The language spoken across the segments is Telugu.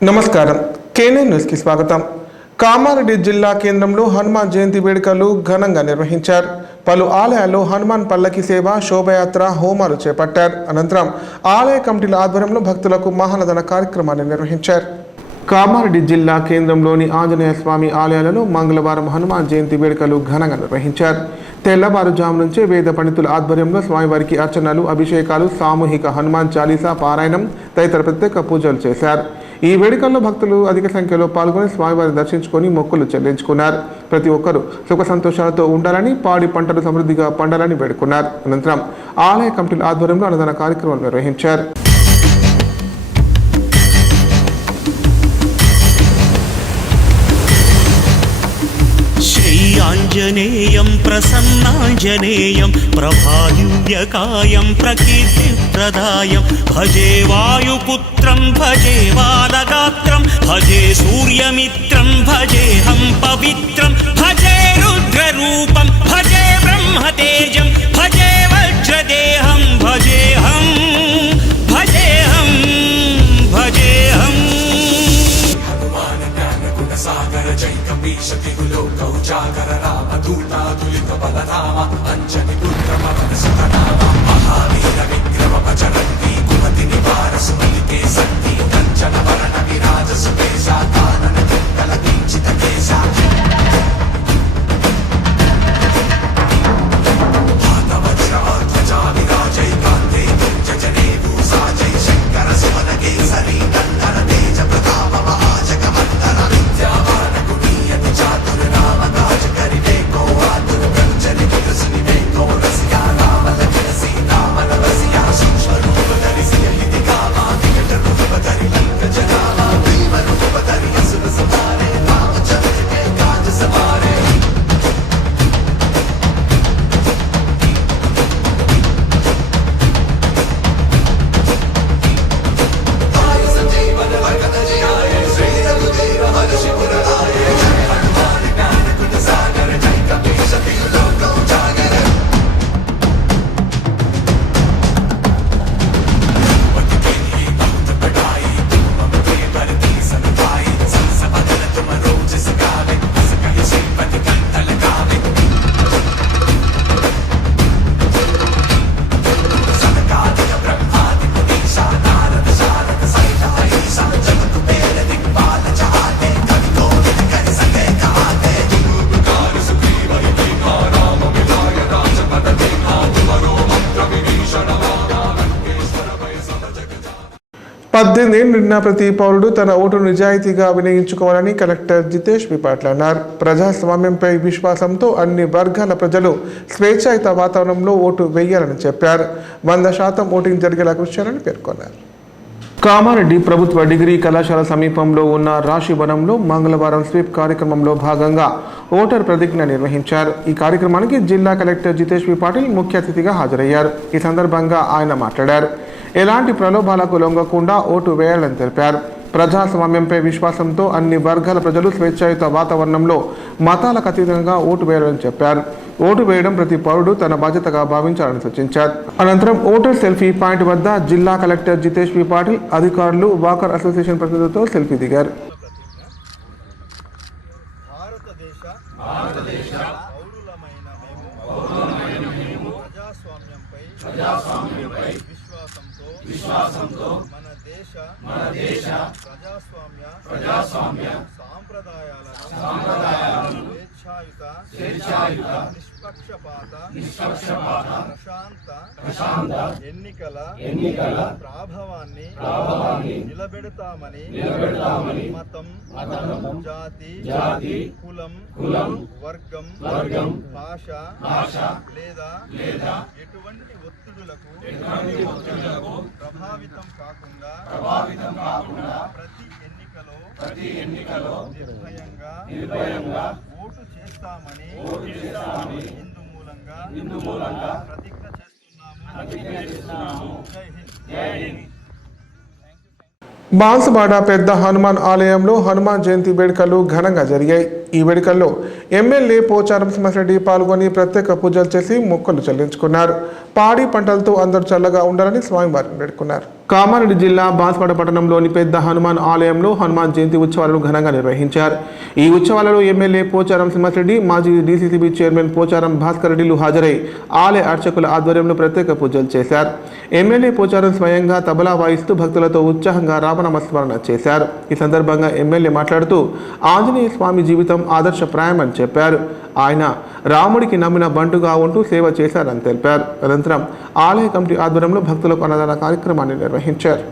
నమస్కారం కేఎన్ఎన్ న్యూస్ కి స్వాగతం. కామారెడ్డి జిల్లా కేంద్రంలో హనుమాన్ జయంతి వేడుకలు ఘనంగా నిర్వహించారు. పలు ఆలయాల్లో హనుమాన్ పల్లకి సేవ, శోభయాత్ర, హోమాలు చేపట్టారు. అనంతరం ఆలయ కమిటీల ఆధ్వర్యంలో భక్తులకు మహానదన కార్యక్రమాన్ని నిర్వహించారు. కామారెడ్డి జిల్లా కేంద్రంలోని ఆంజనేయ స్వామి ఆలయాలలో మంగళవారం హనుమాన్ జయంతి వేడుకలు ఘనంగా నిర్వహించారు. తెల్లవారుజాము నుంచే వేద పండితుల ఆధ్వర్యంలో స్వామివారికి అర్చనలు, అభిషేకాలు, సామూహిక హనుమాన్ చాలీసా పారాయణం తదితర ప్రత్యేక పూజలు చేశారు. ఈ వేడుకల్లో భక్తులు అధిక సంఖ్యలో పాల్గొని స్వామివారిని దర్శించుకొని మొక్కులు చెల్లించుకున్నారు. ప్రతి ఒక్కరూ సుఖ సంతోషాలతో ఉండాలని, పాడి పంటలు సమృద్ధిగా పండాలని వేడుకున్నారు. అనంతరం ఆలయ కమిటీల ఆధ్వర్యంలో అన్నదాన కార్యక్రమం నిర్వహించారు. ఆంజనేయం ప్రసన్నాంజనేయం ప్రభాదివ్యకాయం ప్రకీర్తిప్రదాయం భజే వాయుపుత్రం భజే బాలగాత్రం భజే సూర్యమిత్రం భజేహం పవిత్రం భజే రుద్రరూపం భజే బ్రహ్మతేజం భజే వజ్రదేహం భజేహం భజేహం భజేహం సాగర జై కపీశ దిగులో కౌచాకర రామ దూతాదులిత బలరామ అంజని పుత్రమవన సుతనామ మహావీర విక్రమ భజరంతి కుమతి నివార సుమలితే శక్తి కంచన వరణ విరాజ సుకేశ కానన కింకల కించిత కేశ భాతవజ్ర ధ్వజా విరాజై కాంతే జజనే భూసా జై శంకర సుమన కేసరి కందర తేజ ప్రతాప మహాజగ మందర నిన్న ప్రతి పౌరుడు తన ఓటు నిజాయితీగా వినియోగించుకోవాలని కలెక్టర్ జితేష్ బి పాటిల్ అన్నారు. ప్రజాస్వామ్యంపై విశ్వాసంతో అన్ని వర్గాల ప్రజలు స్వేచ్ఛాయుత వాతావరణంలో ఓటు వేయాలని చెప్పారు. 100% ఓటింగ్ జరిగేలా కృషి చేయాలని పేర్కొన్నారు. కామారెడ్డి ప్రభుత్వ డిగ్రీ కళాశాల సమీపంలో ఉన్న రాశివనంలో మంగళవారం స్వీప్ కార్యక్రమంలో భాగంగా ఓటర్ ప్రతిజ్ఞ నిర్వహించారు. ఈ కార్యక్రమానికి జిల్లా కలెక్టర్ జితేష్ బి పాటిల్ ముఖ్య అతిథిగా హాజరయ్యారు. ఈ సందర్భంగా ఆయన మాట్లాడారు. ఎలాంటి ప్రలోభాలకు లొంగకుండా ఓటు వేయాలని తెలిపారు. ప్రజాస్వామ్యంపై విశ్వాసంతో అన్ని వర్గాల ప్రజలు స్వేచ్ఛాయుత వాతావరణంలో మతాలకు అతీతంగా ఓటు వేయాలని చెప్పారు. ఓటు వేయడం ప్రతి పౌరుడు తన బాధ్యతగా భావించాలని సూచించారు. అనంతరం ఓటర్ సెల్ఫీ పాయింట్ వద్ద జిల్లా కలెక్టర్ జితేష్ బి పాటిల్, అధికారులు, వాకర్ అసోసియేషన్ ప్రతినిధులతో సెల్ఫీ దిగారు. విశ్వాసంతో మన దేశ ప్రజాస్వామ్య సాంప్రదాయాలను స్వేచ్ఛాయుత నిష్పక్షపాత ప్రశాంత ఎన్నికల ప్రాభవాన్ని నిలబెడతామని మతం, జాతి, కులం, వర్గం, భాష లేదా ఎటువంటి ఒత్తిడులకు ప్రభావితం కాకుండా ప్రతి ఎన్నికలో నిర్భయంగా ఓటు చేస్తామని ఇందు మూలంగా ప్రతిజ్ఞ చేస్తున్నాము. జై హింద్. బాన్సువాడ పెద్ద హనుమాన్ ఆలయంలో హనుమాన్ జయంతి వేడుకలు ఘనంగా జరిగాయి. ఈ వేడుకల్లో ఎమ్మెల్యే పోచారం శ్రీనివాసరెడ్డి పాల్గొని ప్రత్యేక పూజలు చేసి మొక్కులు చెల్లించుకున్నారు. పాడి పంటలతో అందరూ చల్లగా ఉండాలని స్వామివారిని వేడుకున్నారు. కామారెడ్డి జిల్లా బాన్స్వాడ పట్టణంలోని పెద్ద హనుమాన్ ఆలయంలో హనుమాన్ జయంతి ఉత్సవాలను ఘనంగా నిర్వహించారు. ఈ ఉత్సవాలలో ఎమ్మెల్యే పోచారం సింహారెడ్డి, మాజీ డీసీసీబీ చైర్మన్ పోచారం భాస్కర్ రెడ్డిలు హాజరై ఆలయ అర్చకుల ఆధ్వర్యంలో ప్రత్యేక పూజలు చేశారు. ఎమ్మెల్యే పోచారం స్వయంగా తబలా వాయిస్తూ భక్తులతో ఉత్సాహంగా రామనామస్మరణ చేశారు. ఈ సందర్భంగా ఎమ్మెల్యే మాట్లాడుతూ ఆంజనేయ స్వామి జీవితం ఆదర్శప్రాయమని చెప్పారు. ఆయన రాముడికి నమ్మిన బంటుగా ఉంటూ సేవ చేశారని తెలిపారు. అనంతరం ఆలయ కమిటీ ఆధ్వర్యంలో భక్తులకు అన్నదాన కార్యక్రమాన్ని నిర్వహించారు.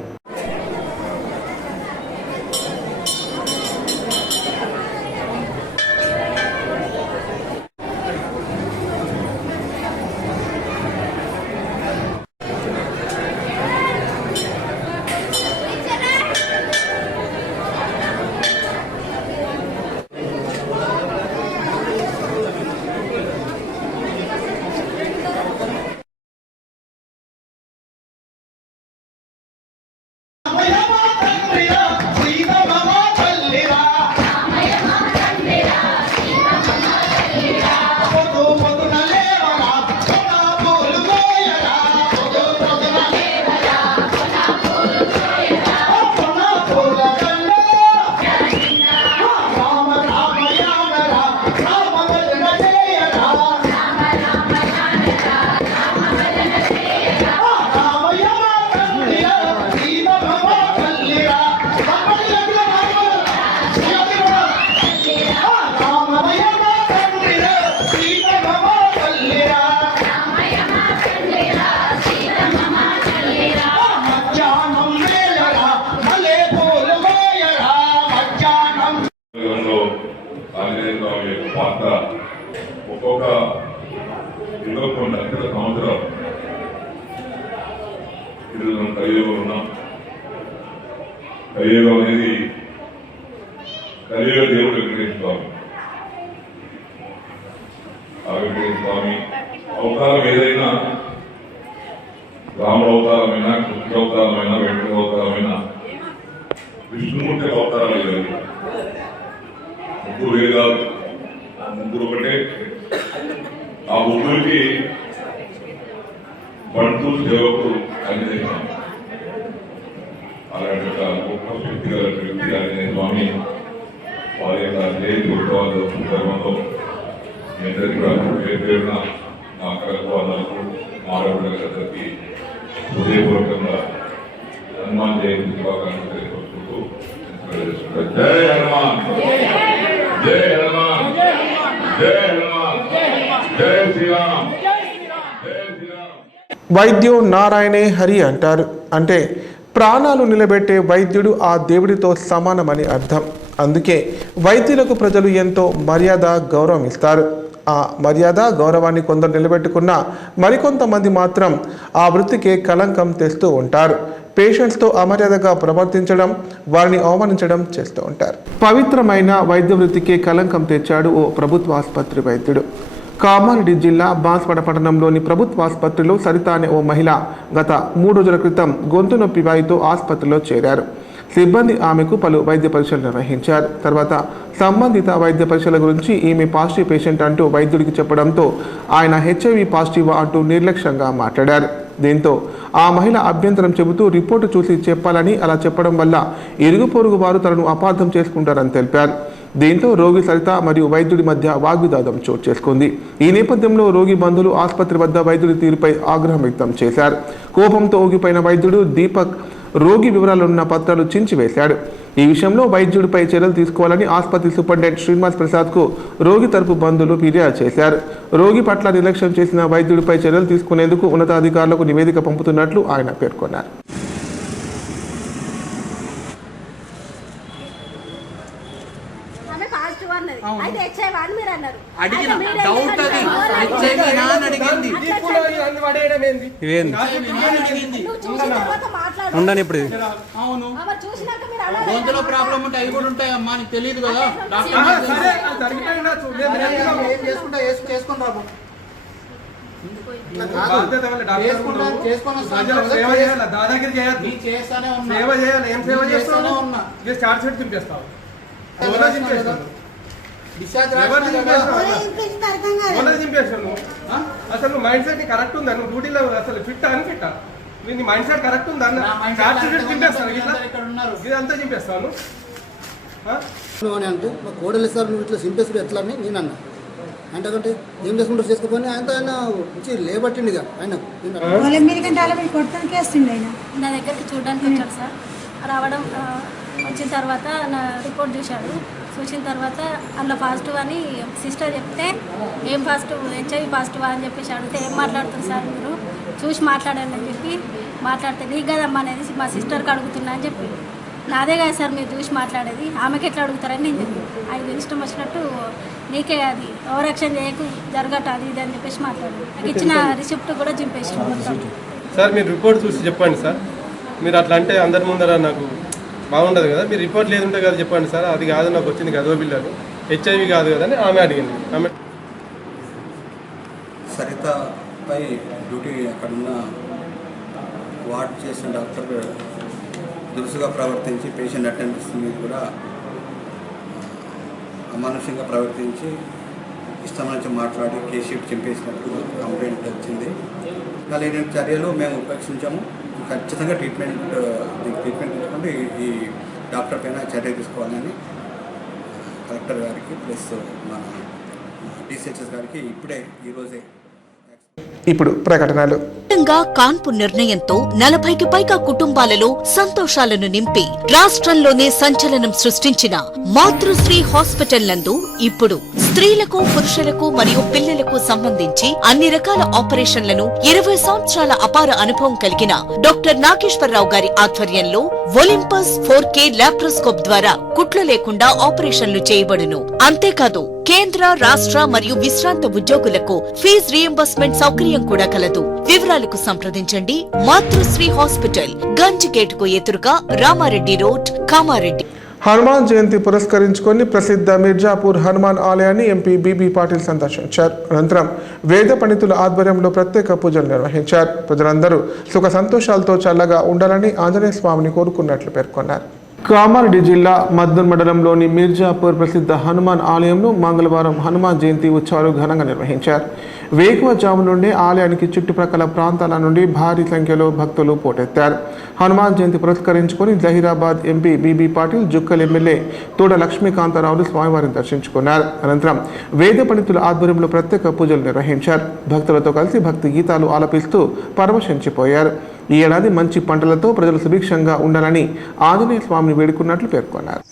ఒక్కొక్క కొన్ని లక్షల సంవత్సరాలు ఈరోజు మనం కలియుగంలో ఉన్నాం. కలియుగం అనేది కలియుగ దేవుడు వెంకటేశ్వర స్వామి. ఆ వెంకటేశ్వర స్వామి అవతారం ఏదైనా, రాముడు అవతారమైనా, కృష్ణ అవతారమైనా, వెంకట అవతారమైనా, విష్ణుమూర్తి అవతారాలు లేదు. ముగ్గురు వేదాలు, ముగ్గురు ఒకటే. ఆ ముగ్గురికి బంటు సేవకుడు ఆంజనేయ స్వామి. అలాంటి గొప్ప శక్తి గల వ్యక్తి ఆంజనేయ స్వామి. వారి యొక్క జయంతి ఉత్సవాల సందర్భంలో పేరున నా కళాకారులకు, మానవులందరికీ హృదయపూర్వకంగా హనుమాన్ జయంతి శుభాకాంక్షలు తెలియపరుచుకుంటూ జై హనుమాన్, జై హనుమాన్, జై హనుమాన్, జై శ్రీరామ్, జై శ్రీరామ్. వైద్యో నారాయణే హరి అంటారు. అంటే ప్రాణాలు నిలబెట్టే వైద్యుడు ఆ దేవుడితో సమానమని అర్థం. అందుకే వైద్యులకు ప్రజలు ఎంతో మర్యాద, గౌరవం ఇస్తారు. ఆ మర్యాద, గౌరవాన్ని కొందరు నిలబెట్టుకున్నా మరికొంతమంది మాత్రం ఆ వృత్తికే కళంకం తెస్తూ ఉంటారు. పేషెంట్స్తో అమర్యాదగా ప్రవర్తించడం, వారిని అవమానించడం చేస్తూ ఉంటారు. పవిత్రమైన వైద్య వృత్తికే కళంకం తెచ్చాడు ఓ ప్రభుత్వ ఆసుపత్రి వైద్యుడు. కామారెడ్డి జిల్లా బాన్స్వాడ పట్టణంలోని ప్రభుత్వ ఆసుపత్రిలో సరిత అనే ఓ మహిళ గత 3 రోజుల క్రితం గొంతు నొప్పి వాయితో ఆసుపత్రిలో చేరారు. సిబ్బంది ఆమెకు పలు వైద్య పరీక్షలు నిర్వహించారు. తర్వాత సంబంధిత వైద్య పరీక్షల గురించి ఈమె పాజిటివ్ పేషెంట్ అంటూ వైద్యుడికి చెప్పడంతో ఆయన HIV పాజిటివ్ అంటూ నిర్లక్ష్యంగా మాట్లాడారు. దీంతో ఆ మహిళ అభ్యంతరం చెబుతూ రిపోర్టు చూసి చెప్పాలని, అలా చెప్పడం వల్ల ఇరుగు పొరుగు వారు తనను అపార్థం చేసుకుంటారని తెలిపారు. దీంతో రోగి సరిత మరియు వైద్యుడి మధ్య వాగ్వివాదం చోటు చేసుకుంది. ఈ నేపథ్యంలో రోగి బంధువులు ఆసుపత్రి వద్ద వైద్యుడి తీరుపై ఆగ్రహం వ్యక్తం చేశారు. కోపంతో ఊగిపోయిన వైద్యుడు దీపక్ రోగి వివరాలున్న పత్రాలు చించివేశాడు. ఈ విషయంలో వైద్యుడిపై చర్యలు తీసుకోవాలని ఆసుపత్రి సూపరింటెండెంట్ శ్రీనివాస్ ప్రసాద్కు రోగి తరపు బంధువులు ఫిర్యాదు చేశారు. రోగి పట్ల నిర్లక్ష్యం చేసిన వైద్యుడిపై చర్యలు తీసుకునేందుకు ఉన్నతాధికారులకు నివేదిక పంపుతున్నట్లు ఆయన పేర్కొన్నారు. ఉండని ఇప్పుడు అవును గొంతులో ప్రాబ్లం ఉంటే అవి కూడా ఉంటాయి అమ్మా, నీకు తెలియదు కదా. అసలు మైండ్ సెట్ కరెక్ట్ ఉందా? నువ్వు డ్యూటీలో అసలు ఫిట్ అని ఫిట్టా? నీ మైండ్ సెట్ కరెక్ట్ ఉందా అన్న? నా మైండ్ క్యాప్ సెట్ చుట్టూ చింపేస్తాను అందరూ ఇట్లా ఇక్కడ ఉన్నారు. ఇదంతా చింపేస్తాను. అని అంటే మా కోడలు సార్ నువ్వు ఇట్లా సింపేసుడు ఎట్లా అని నేను అన్నా. అంటే ఏం చేసుకుంటారు చేసుకోకపోయినా ఆయన వచ్చి లేబట్టిండి ఇక ఆయన నా దగ్గరికి చూడడానికి వచ్చాడు సార్. రావడం వచ్చిన తర్వాత నా రిపోర్ట్ చూసిన తర్వాత అందులో పాజిటివ్ అని సిస్టర్ చెప్తే ఏం పాజిటివ్ హెచ్ఐవి పాజిటివ్ అని చెప్పేసి అడిగితే ఏం మాట్లాడుతుంది సార్ మీరు చూసి మాట్లాడండి అని చెప్పి మాట్లాడితే నీకు కదమ్మా అనేది మా సిస్టర్కి అడుగుతున్నా అని చెప్పి నాదే కదా సార్ మీరు చూసి మాట్లాడేది ఆమెకి ఎట్లా అడుగుతారని నేను చెప్పి ఆయన ఇష్టం వచ్చినట్టు నీకే అది ఓవరాక్షన్ చేయకు జరగట అది ఇది అని చెప్పేసి మాట్లాడారు. నాకు ఇచ్చిన రిసిప్ట్ కూడా చింపేసి మొత్తం. సార్ మీరు రిపోర్ట్ చూసి చెప్పండి సార్. మీరు అట్లా అంటే అందరి ముందర నాకు బాగుండదు కదా. మీరు రిపోర్ట్ లేదు ఉంటే కదా చెప్పండి సార్. అది కాదు నాకు వచ్చింది గదో బిల్లు హెచ్ఐవి కాదు కదా అని ఆమె అడిగింది. ఆమె సరితపై డ్యూటీ అక్కడున్న వార్డ్ చేసిన డాక్టర్ దురుసుగా ప్రవర్తించి పేషెంట్ అటెండెన్స్ మీద కూడా అమానుషంగా ప్రవర్తించి ఇష్టం నుంచి మాట్లాడి కేస్ షీట్ చింపేసినట్టు కంప్లైంట్ వచ్చింది. లేని చర్యలు మేము ఉపేక్షించాము. ఖచ్చితంగా ట్రీట్మెంట్ తీసుకుంటే ఈ డాక్టర్ పైన చర్య తీసుకోవాలని కలెక్టర్ గారికి ప్లస్ మన డిసిహెచ్ఎస్ గారికి ఇప్పుడే ఈరోజే. ఇప్పుడు ప్రకటనలు. కాన్పు నిర్ణయంతో 40కి పైగా కుటుంబాలలో సంతోషాలను నింపి రాష్ట్రంలోనే సంచలనం సృష్టించిన మాతృశ్రీ హాస్పిటల్ నందు ఇప్పుడు స్త్రీలకు పురుషులకు మరియు పిల్లలకు సంబంధించి అన్ని రకాల ఆపరేషన్లను 20 సంవత్సరాల అపార అనుభవం కలిగిన డాక్టర్ నాగేశ్వరరావు గారి ఆధ్వర్యంలో ఒలింపస్ 4K లాప్రోస్కోప్ ద్వారా కుట్లు లేకుండా ఆపరేషన్లు చేయబడును. అంతేకాదు కేంద్ర రాష్ట్ర మరియు విశ్రాంత ఉద్యోగులకు ఫీజు రీయింబర్స్మెంట్ సౌకర్యం కూడా కలదు. వివరాలకు సంప్రదించండి మాతృశ్రీ హాస్పిటల్, గంజ్ గేటుకు ఎదురుగా, రామారెడ్డి రోడ్, కామారెడ్డి. హనుమాన్ జయంతి పురస్కరించుకొని ప్రసిద్ధ మిర్జాపూర్ హనుమాన్ ఆలయాన్ని ఎంపీ బీబీ పాటిల్ సందర్శించారు. అనంతరం వేద పండితుల ఆధ్వర్యంలో ప్రత్యేక పూజలు నిర్వహించారు. ప్రజలందరూ సుఖ సంతోషాలతో చల్లగా ఉండాలని ఆంజనేయ స్వామిని కోరుకున్నట్లు పేర్కొన్నారు. కామారెడ్డి జిల్లా మద్దూర్ మండలంలోని మిర్జాపూర్ ప్రసిద్ధ హనుమాన్ ఆలయంలో మంగళవారం హనుమాన్ జయంతి ఉత్సవాలు ఘనంగా నిర్వహించారు. వేకువజాము నుండి ఆలయానికి చుట్టుప్రక్కల ప్రాంతాల నుండి భారీ సంఖ్యలో భక్తులు పోటెత్తారు. హనుమాన్ జయంతి పురస్కరించుకొని Zaheerabad MP B B Patil, Jukkal MLA Thota లక్ష్మీకాంతారావులు స్వామివారిని దర్శించుకున్నారు. అనంతరం వేద పండితుల ఆధ్వర్యంలో ప్రత్యేక పూజలు నిర్వహించారు. భక్తులతో కలిసి భక్తి గీతాలు ఆలపిస్తూ పరవశించిపోయారు. ఈ ఏడాది మంచి పంటలతో ప్రజలు సుభిక్షంగా ఉండాలని ఆంజనేయ స్వామిని వేడుకున్నట్లు పేర్కొన్నారు.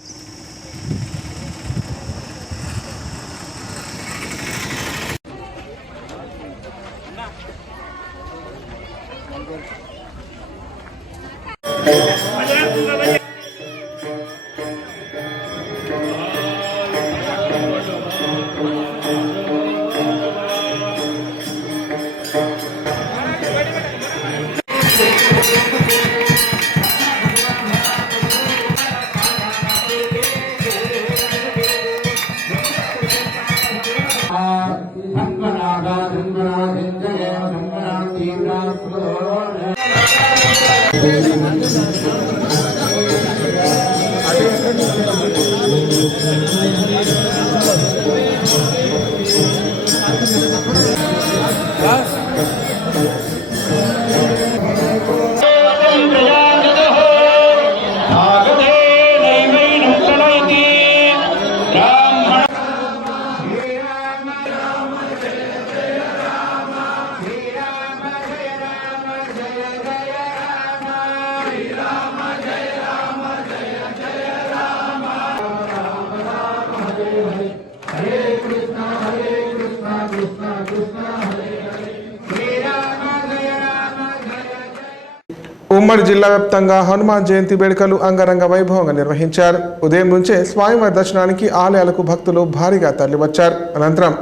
ఉమ్మడి జిల్లా వ్యాప్తంగా హనుమాన్ జయంతి వేడుకలు అంగరంగ వైభవంగా నిర్వహించారు. ఉదయం నుంచే స్వామివారి దర్శనానికి ఆలయాలకు భక్తులు భారీగా తరలివచ్చారు. అనంతరం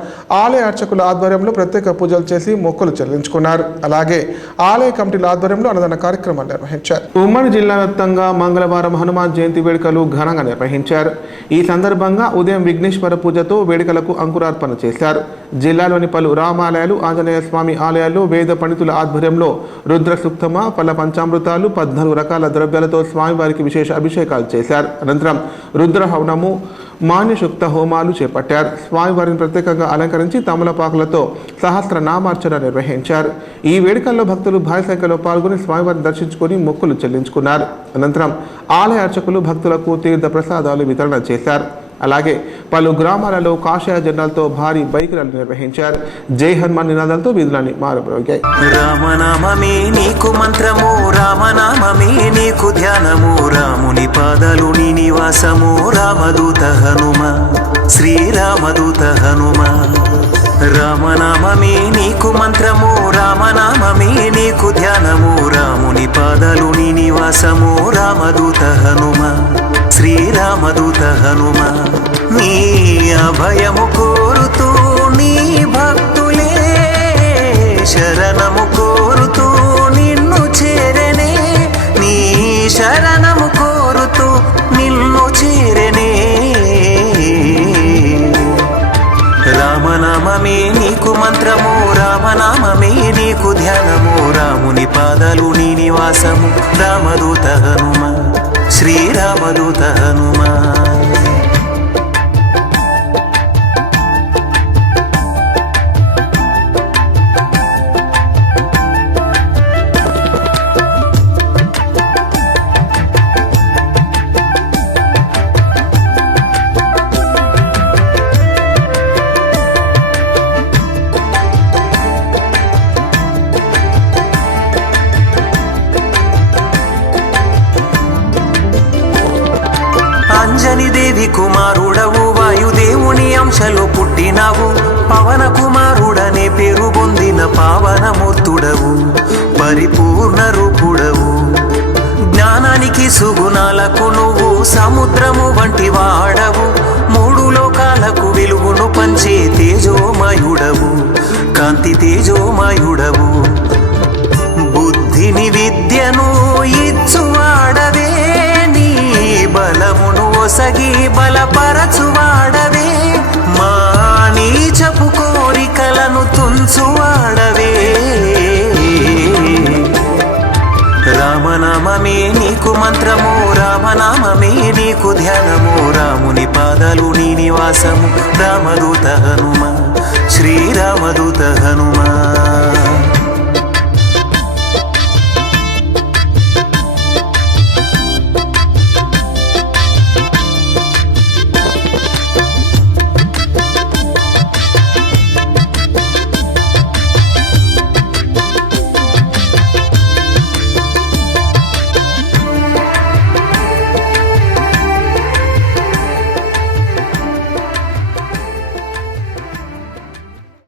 ఆలయ అర్చకుల ఆధ్వర్యంలో ప్రత్యేక పూజలు చేసి మొక్కులు చెల్లించుకున్నారు. అలాగే ఆలయ కమిటీల ఆధ్వర్యంలో అన్నదాన కార్యక్రమాలు నిర్వహించారు. ఉమ్మడి జిల్లా వ్యాప్తంగా మంగళవారం హనుమాన్ జయంతి వేడుకలు ఘనంగా నిర్వహించారు. ఈ సందర్భంగా ఉదయం విఘ్నేశ్వర పూజతో వేడుకలకు అంకురార్పణ చేశారు. జిల్లాలోని పలు రామాలయాలు, ఆంజనేయ స్వామి ఆలయాల్లో వేద పండితుల ఆధ్వర్యంలో రుద్ర సూక్తమ, ఫల పంచామృత, పంచామృతాలు 14 రకాల ద్రవ్యాలతో స్వామివారికి విశేష అభిషేకాలు చేశారు. అనంతరం రుద్ర హవనము, మాన్యశుక్త హోమాలు చేపట్టారు. స్వామివారిని ప్రత్యేకంగా అలంకరించి తమలపాకులతో సహస్రనామార్చన నిర్వహించారు. ఈ వేడుకల్లో భక్తులు భారీ సంఖ్యలో పాల్గొని స్వామివారిని దర్శించుకొని మొక్కులు చెల్లించుకున్నారు. అనంతరం ఆలయ అర్చకులు భక్తులకు తీర్థ ప్రసాదాలు వితరణ చేశారు. అలాగే పలు గ్రామాలలో కాషాయ జెండాలతో భారీ బైక్ ర్యాలీ నిర్వహించారు. జై హనుమాన్ నినాదాలతో వీధులన్నీ మారుమోగాయి. రామనామమే నీకు మంత్రము, రామనామమే నీకు ధ్యానము, రాముని పాదాలు నీ నివాసము, రామదూత హనుమ, శ్రీరామదూత హనుమ. రామనామమే నీకు మంత్రము, రామనామమే నీకు ధ్యానము, రాముని పాదాలు నీ నివాసము, రామదూత హనుమ, శ్రీరామదూత హనుమ. నీ అభయము కోరుతూ నీ భక్తులే శరణము కోరుతూ నిన్ను చేరనే, నీ శరణము కోరుతూ నిన్ను చేరనే. రామనామమే నీకు మంత్రము, రామనామమే నీకు ధ్యానము, రాముని పాదాలు నీ నివాసము, రామదూత హనుమ, శ్రీరామదూత హనుమ. అంజనిదేవి కుమారుడవు, వాయుదేవుని అంశలో పుట్టినావు, పవన కుమారుడనే పేరు పొందిన పావనమూర్తుడవు, పరిపూర్ణ రూపుడవు. జ్ఞానానికి సుగుణాలకు నువ్వు సముద్రము వంటి వాడవు, 3 లోకాలకు వెలుగును పంచే తేజోమయుడవు, కాంతి తేజోమయుడవు. బుద్ధిని విద్యను ఇచ్చువాడవే, నీ బలమును ఒసగి బలపరచువాడవే, మా నీచపు కోరికలను తుంచువాడవే. రామనామమే నీకు మంత్రము, రామనామమే నీకు ధ్యానము, రాముని పాదాలు నీ నివాసము, రామదూత హనుమ, శ్రీరామదూత హనుమ.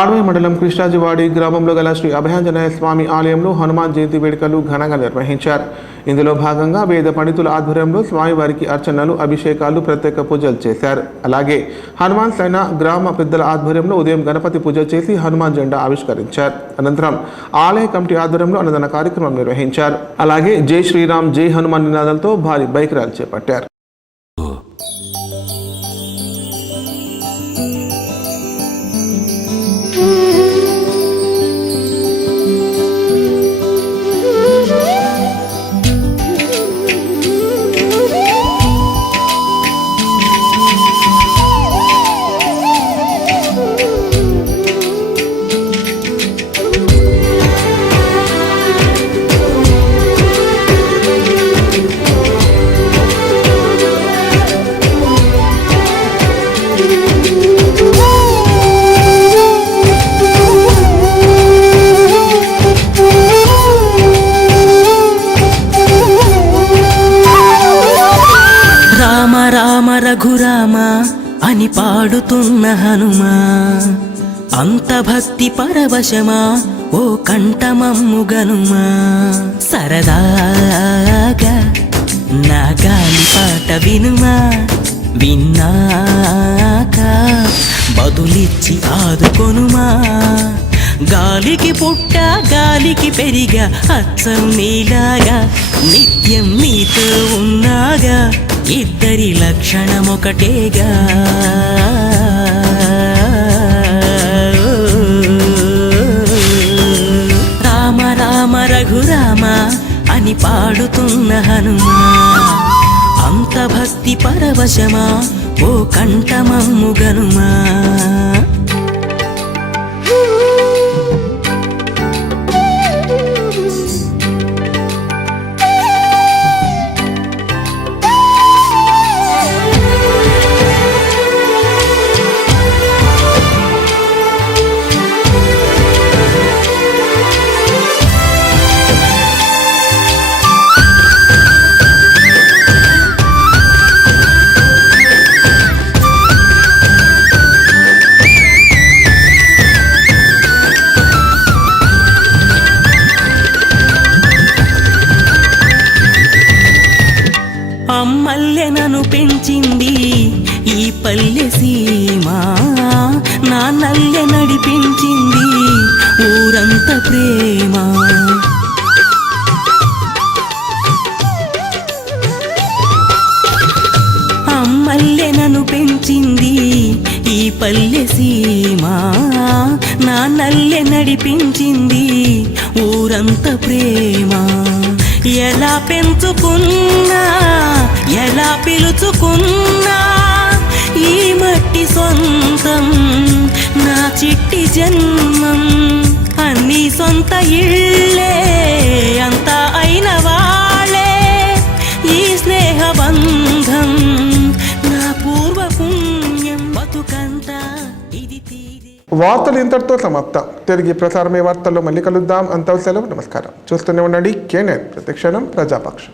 ఆడవై మండలం కృష్ణాజివాడి గ్రామంలో గల శ్రీ అభయాంజనేయ స్వామి ఆలయంలో హనుమాన్ జయంతి వేడుకలు ఘనంగా నిర్వహించారు. ఇందులో భాగంగా వేద పండితుల ఆధ్వర్యంలో స్వామివారికి అర్చనలు, అభిషేకాలు, ప్రత్యేక పూజలు చేశారు. అలాగే హనుమాన్ సేన గ్రామ పెద్దల ఆధ్వర్యంలో ఉదయం గణపతి పూజ చేసి హనుమాన్ జెండా ఆవిష్కరించారు. అనంతరం ఆలయ కమిటీ ఆధ్వర్యంలో అన్నదాన కార్యక్రమం నిర్వహించారు. అలాగే జై శ్రీరామ్, జై హనుమాన్ నినాదాలతో భారీ బైక్ ర్యాలీ చేపట్టారు. రఘురామ అని పాడుతున్న హనుమా, అంత భక్తి పరవశమా ఓ కంఠమమ్ము గనుమా. సరదాగా నా గాలి పాట వినుమా, విన్నాక బదులిచ్చి ఆదుకొనుమా. గాలికి పుట్ట గాలికి పెరిగా అచ్చం నీలాగా, నిత్యం నీతో ఉన్నాగా, ఇద్దరి లక్షణం ఒకటేగా. రామ రామ రఘురామ అని అని పాడుతున్న హనుమా అంత భక్తి పరవశమా ఓ కంఠమమ్ము గనుమా అమ్మల్లె నన్ను పెంచింది ఈ పల్లె సీమ నాన్నల్లె నడిపించింది ఊరంత ప్రేమ అమ్మల్లె నన్ను పెంచింది ఈ పల్లె సీమ నాన్నల్లె నడిపించింది ఊరంత ప్రేమ ఎలా పెంచుకున్నా ఎలా పిలుచుకున్నా ఈ మట్టి సొంతం నా చిట్టి జన్మం అన్ని సొంత ఇళ్ళే అంతా అయిన వాళ్ళే ఈ స్నేహ బంధం నా పూర్వ పుణ్యం బతుకంతా ఇది తీరి. వార్తలు ఇంతటితో సమాప్తం. తిరిగి ప్రసారమే వార్తల్లో మళ్ళీ కలుద్దాం. అంతవరకు సెలవు. నమస్కారం. చూస్తూనే ఉండండి K9 ప్రతిక్షణం ప్రజాపక్షం.